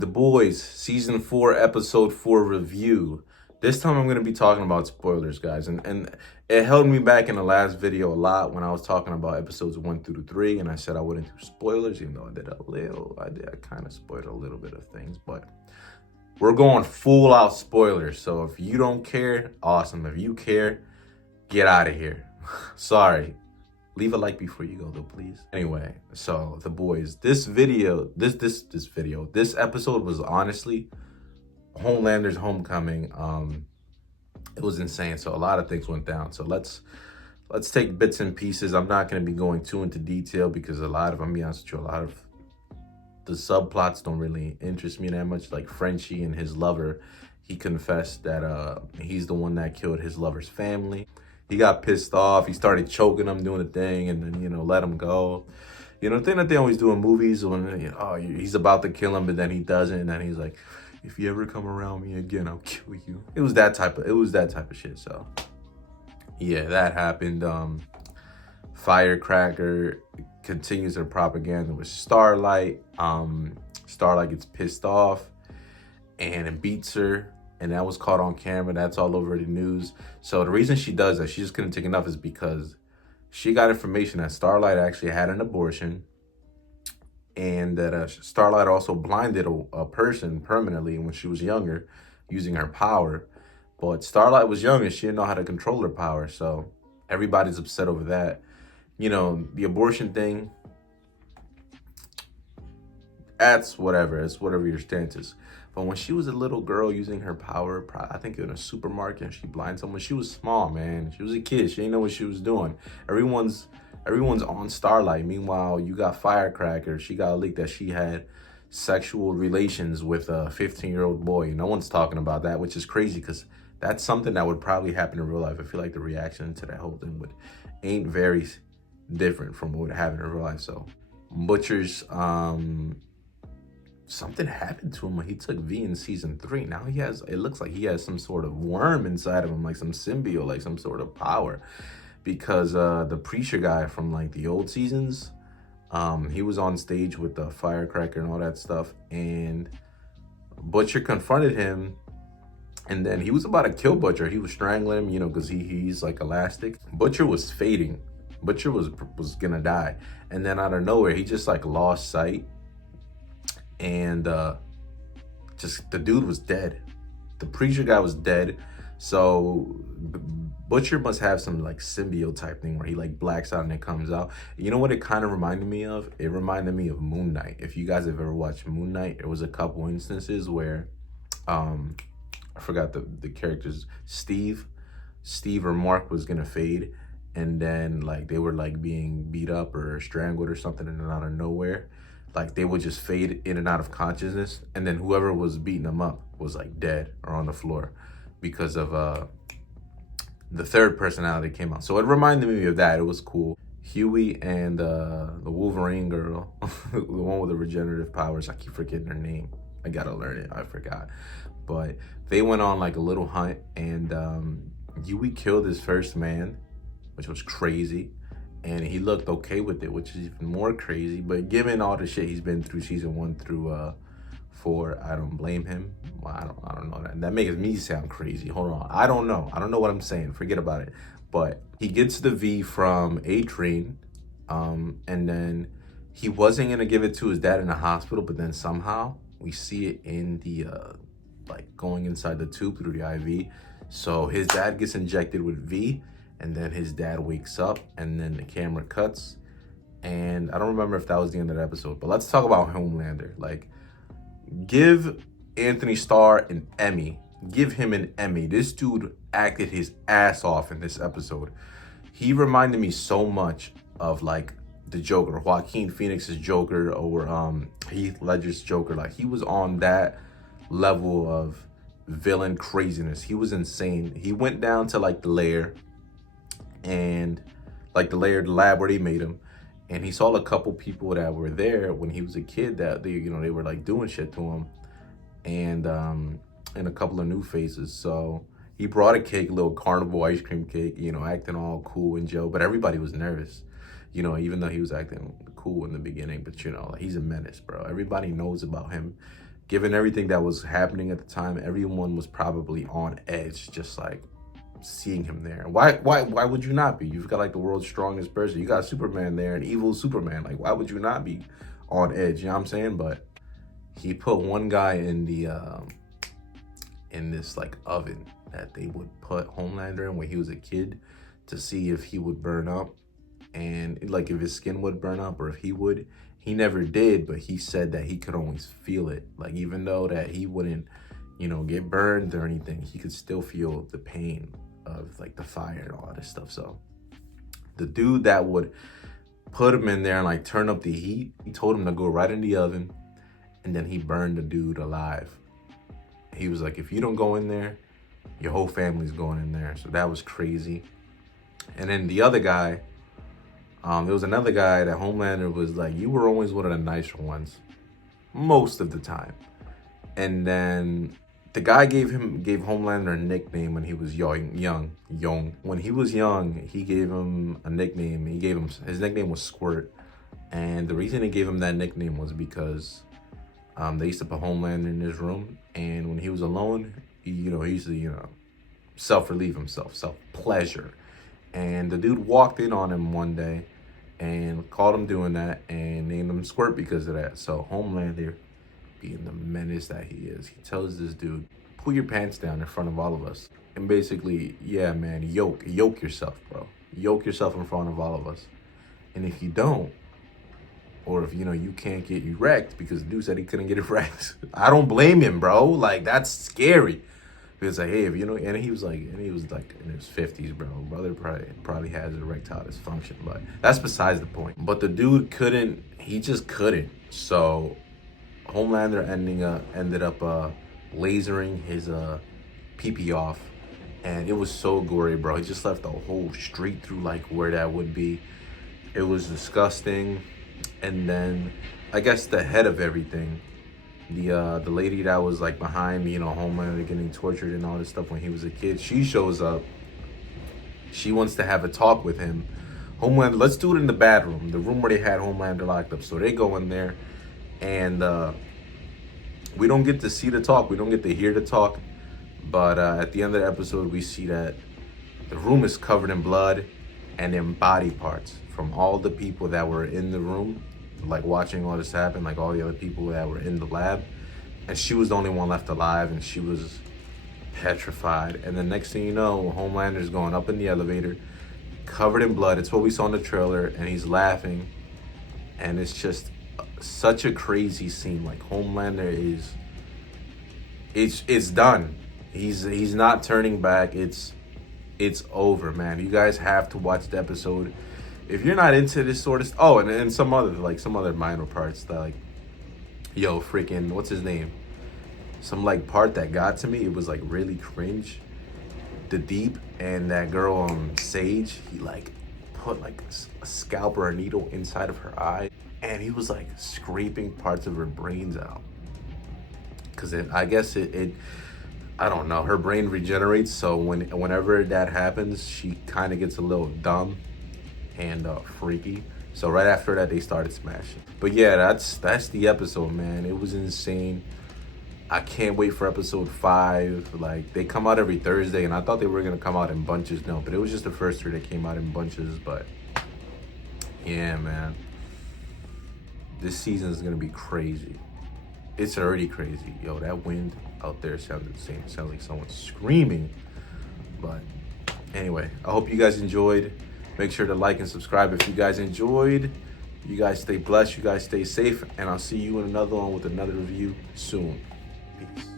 The Boys, Season 4, Episode 4 review. This time I'm going to be talking about spoilers, guys. And it held me back in the last video a lot when I was talking about episodes 1 through 3. And I said I wouldn't do spoilers, even though I kind of spoiled a little bit of things. But we're going full out spoilers. So if you don't care, awesome. If you care, get out of here. Sorry. Leave a like before you go, though, please. Anyway, so The Boys. This episode was honestly Homelander's homecoming. It was insane. So a lot of things went down. So let's take bits and pieces. I'm not going to be going too into detail because I'm gonna be honest with you, a lot of the subplots don't really interest me that much. Like Frenchie and his lover, he confessed that he's the one that killed his lover's family. He got pissed off. He started choking him, doing the thing, and then, let him go. The thing that they always do in movies when, he's about to kill him, but then he doesn't. And then he's like, if you ever come around me again, I'll kill you. It was that type of shit. So, yeah, that happened. Firecracker continues their propaganda with Starlight. Starlight gets pissed off and beats her. And that was caught on camera. That's all over the news. So the reason she does that, she just couldn't take enough, is because she got information that Starlight actually had an abortion, and that Starlight also blinded a person permanently when she was younger using her power. But Starlight was young and she didn't know how to control her power. So everybody's upset over that. The abortion thing, that's whatever. It's whatever your stance is. But when she was a little girl using her power, I think in a supermarket, and she blinded someone, she was small, man. She was a kid. She didn't know what she was doing. Everyone's on Starlight. Meanwhile, you got Firecracker. She got a leak that she had sexual relations with a 15-year-old boy. No one's talking about that, which is crazy because that's something that would probably happen in real life. I feel like the reaction to that whole thing ain't very different from what would happen in real life. So Butcher's something happened to him when he took V in season 3. Now it looks like he has some sort of worm inside of him, like some symbiote, like some sort of power. Because the preacher guy from like the old seasons, he was on stage with the Firecracker and all that stuff, and Butcher confronted him, and then he was about to kill Butcher. He was strangling him, because he's like elastic. Butcher was fading. Butcher was gonna die, and then out of nowhere, he just like lost sight. And just the dude was dead. The preacher guy was dead. So Butcher must have some like symbiote type thing where he like blacks out and it comes out. You know what it kind of reminded me of? It reminded me of Moon Knight. If you guys have ever watched Moon Knight, there was a couple instances where I forgot the characters. Steve or Mark was gonna fade, and then like they were like being beat up or strangled or something, and then out of nowhere, like they would just fade in and out of consciousness, and then whoever was beating them up was like dead or on the floor because of the third personality came out. So it reminded me of that. It was cool. Huey and the Wolverine girl, the one with the regenerative powers, I keep forgetting her name. I gotta learn it. I forgot. But they went on like a little hunt, and Huey killed his first man, which was crazy. And he looked okay with it, which is even more crazy. But given all the shit he's been through season 1 through 4, I don't blame him. Well, I don't know. That makes me sound crazy. Hold on. I don't know what I'm saying. Forget about it. But he gets the V from A-Train, and then he wasn't gonna give it to his dad in the hospital, but then somehow we see it in the like going inside the tube through the IV. So his dad gets injected with V. And then his dad wakes up, and then the camera cuts. And I don't remember if that was the end of the episode, but let's talk about Homelander. Like, give Anthony Starr an Emmy. Give him an Emmy. This dude acted his ass off in this episode. He reminded me so much of like the Joker, Joaquin Phoenix's Joker, or Heath Ledger's Joker. Like, he was on that level of villain craziness. He was insane. He went down to like the lair, and like the lab where they made him, and he saw a couple people that were there when he was a kid that they were like doing shit to him, and a couple of new faces. So he brought a cake, a little carnival ice cream cake, acting all cool and Joe, but everybody was nervous, even though he was acting cool in the beginning. But he's a menace, bro. Everybody knows about him given everything that was happening at the time, everyone was probably on edge, just like seeing him there. Why would you not be? You've got like the world's strongest person. You got Superman there, an evil Superman. Like, why would you not be on edge? You know what I'm saying? But he put one guy in the in this like oven that they would put Homelander in when he was a kid to see if he would burn up, and like if his skin would burn up or if he would. He never did, but he said that he could always feel it. Like, even though that he wouldn't, you know, get burned or anything, he could still feel the pain of like the fire and all this stuff. So the dude that would put him in there and like turn up the heat, he told him to go right in the oven, and then he burned the dude alive. He was like, if you don't go in there, your whole family's going in there. So that was crazy. And then the other guy, there was another guy that Homelander was like, you were always one of the nicer ones, most of the time. And then the guy gave Homelander a nickname when he was young. When he was young, he gave him a nickname. His nickname was Squirt. And the reason he gave him that nickname was because they used to put Homelander in his room, and when he was alone, he used to, self-relieve himself, self-pleasure. And the dude walked in on him one day and caught him doing that and named him Squirt because of that. So Homelander, being the menace that he is, he tells this dude, pull your pants down in front of all of us. And basically, yeah, man, yoke yourself, bro. Yoke yourself in front of all of us. And if you don't, or if, you can't get erect, because the dude said he couldn't get erect, I don't blame him, bro. Like, that's scary. Because like, hey, and he was like in his 50s, bro. Brother probably has erectile dysfunction, but that's besides the point. But the dude he just couldn't. So Homelander ended up lasering his pee off, and it was so gory, bro. He just left the whole street through like where that would be. It was disgusting. And then I guess the head of everything, the lady that was like behind Homelander getting tortured and all this stuff when he was a kid, she shows up. She wants to have a talk with him. Homelander, let's do it in the bad room, the room where they had Homelander locked up. So they go in there, and we don't get to see the talk. We don't get to hear the talk. But at the end of the episode, we see that the room is covered in blood and in body parts from all the people that were in the room, like watching all this happen, like all the other people that were in the lab. And she was the only one left alive, and she was petrified. And the next thing you know, Homelander's going up in the elevator, covered in blood. It's what we saw in the trailer, and he's laughing. And it's just such a crazy scene. Like, Homelander it's done. He's not turning back. It's over, man. You guys have to watch the episode. If you're not into this sort of and some other minor parts that, like, freaking what's his name? Some like part that got to me, it was like really cringe. The Deep and that girl Sage, he like put like a scalp or a needle inside of her eye, and he was like scraping parts of her brains out. Cause I guess it I don't know, her brain regenerates, so whenever that happens, she kind of gets a little dumb and freaky. So right after that, they started smashing. But yeah, that's the episode, man. It was insane. I can't wait for episode 5. Like, they come out every Thursday, and I thought they were gonna come out in bunches. No, but it was just the first 3 that came out in bunches. But yeah, man, this season is gonna be crazy. It's already crazy. Yo, that wind out there sounds insane. It sounds like someone screaming. But anyway, I hope you guys enjoyed. Make sure to like and subscribe if you guys enjoyed. You guys stay blessed. You guys stay safe. And I'll see you in another one with another review soon. Peace.